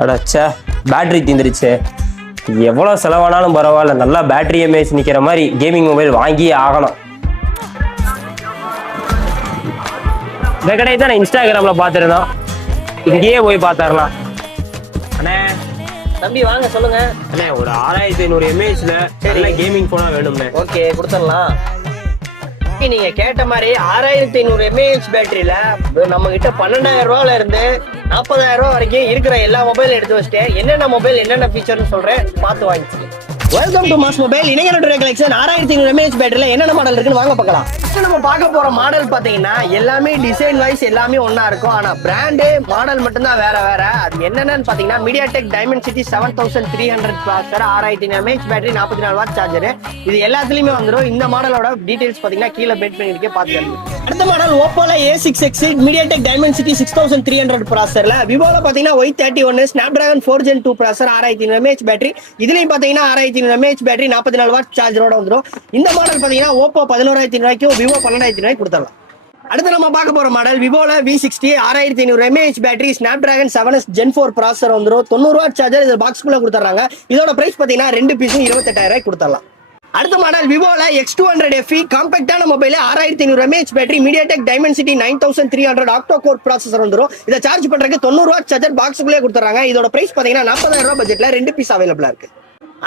அடச்சா battery தீந்துருச்சு. எவ்வளோ செலவானாலும் பரவாயில்ல, நல்லா பேட்டரி எம்ஏஹெச் நிற்கிற மாதிரி கேமிங் மொபைல் வாங்கியே ஆகணும். இந்த கடையை தான் நான் இன்ஸ்டாகிராமில் பார்த்துருந்தோம், இங்கேயே போய் பார்த்துடலாம். அண்ணே தம்பி வாங்க சொல்லுங்க. அண்ணே ஒரு 6500 எம்ஏஹெச்ல நல்ல கேமிங் போனா வேணும்ண்ணே. ஓகே கொடுத்துடலாம். நீங்க கேட்ட மாதிரி 6500 mAh பேட்டரியில நம்ம கிட்ட 12000 ரூபாயில இருந்து 40000 ரூபாய் வரைக்கும் இருக்கிற எல்லா மொபைலும் எடுத்து வச்சுட்டேன். என்னென்ன மொபைல் என்னென்ன ஃபீச்சர்னு சொல்றேன், பார்த்து வாங்கிச்சு. Welcome to mass mobile. இணையனுடைய கலெக்ஷன் 6500 mAh பேட்டரியில என்னென்ன மாடல் இருக்குன்னு வாங்க பார்க்கலாம். நம்ம பார்க்க போற மாடல் பாத்தீங்கன்னா எல்லாமே டிசைன் வைஸ் எல்லாமே ஒன்னா இருக்கும். ஆனா பிராண்டு மாடல் மட்டும் தான் வேற வேற. அது என்னென்னு பாத்தீங்கன்னா MediaTek Dimensity 7300 processor, 6500 mAh battery, 44 watt charger. இது எல்லாத்துலயுமே வந்துடும். இந்த மாடலோட டீடைல்ஸ் பாத்தீங்கன்னா கீழே பெட் பண்ணிருக்கே பாத்துக்கலாம். அடுத்த மாடல் Oppoல A6X MediaTek Dimensity 6300 ப்ராசஸர்ல, Vivoல பாத்தீங்கன்னா Y31 Snapdragon 4 Gen 2 processor, 6500 mAh battery. இதுலயும் பாத்தீங்கன்னா 6500 mAh பேட்டரி, 44 வாட் சார்ஜரோட வந்துடும். இந்த மாடல் பாத்தீங்கன்னா Oppo 11500 ரூபாய்க்கும் Vivo 12000 ரூபாய்க்கு கொடுத்துடலாம். அடுத்து நம்ம பார்க்க போற மாடல் Vivoல V60 6500 mAh battery, Snapdragon 7s Gen 4 processor வந்துடும். 90 வாட் சார்ஜர் இது பாக்ஸ்குள்ள கொடுத்துறாங்க. இதோட பிரைஸ் பாத்தீங்கன்னா 2 பீஸும் 28000 ரூபாய்க்கு கொடுத்துடலாம். அடுத்த மாடல் Vivoல X200 FE காம்பேக்டான mobile, 6500 mAh battery, MediaTek Dimensity 9300 octa core processor வந்துடும். இதை சார்ஜ் பண்றதுக்கு 90 வாட் சார்ஜர் பாக்ஸ்குள்ளே கொடுத்துறாங்க. இதோட பிரைஸ் பாத்தீங்கன்னா 40000 ரூபாய் பட்ஜெட்ல 2 பீஸ் அவைலபிளா இருக்கு.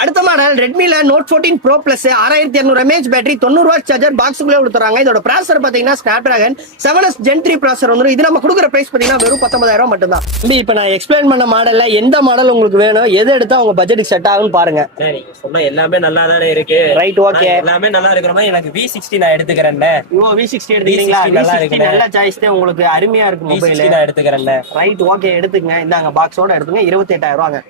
அடுத்த மாடல் Redmiல Note 14 Pro Plus 6200 mAh battery, 90 watt charger பாக்ஸ்குள்ளே கொடுத்துறாங்க. இதோட ப்ராசஸர் பாத்தீங்கன்னா Snapdragon 7s Gen 3 ப்ராசஸர் வந்துடும். இது நம்ம கொடுக்குற பிரைஸ் பாத்தீங்கன்னா வெறும் 19000 ரூபாய் மட்டும் தான். இப்போ நான் எக்ஸ்பிளைன் பண்ண மாடல்ல எந்த மாடல் உங்களுக்கு வேணும், எது எடுத்தா உங்க பட்ஜெட்டுக்கு செட் ஆகும்னு பாருங்க. சரி, சொன்னா எல்லாமே நல்லா தானே இருக்கு. Right, okay. எல்லாமே நல்லா இருக்கிற மாதிரி எனக்கு V60 நான் எடுத்துக்கிறேன். V60 எடுத்துக்கிறீங்களா? V60 நல்ல சாய்ஸ் தான், உங்களுக்கு அருமையா இருக்கு மொபைல். நான் எடுத்துக்கிறேன். ரைட், ஓகே எடுத்துங்க. இந்தாங்க பாக்ஸோட எடுத்துங்க, 28000 ரூபாங்க.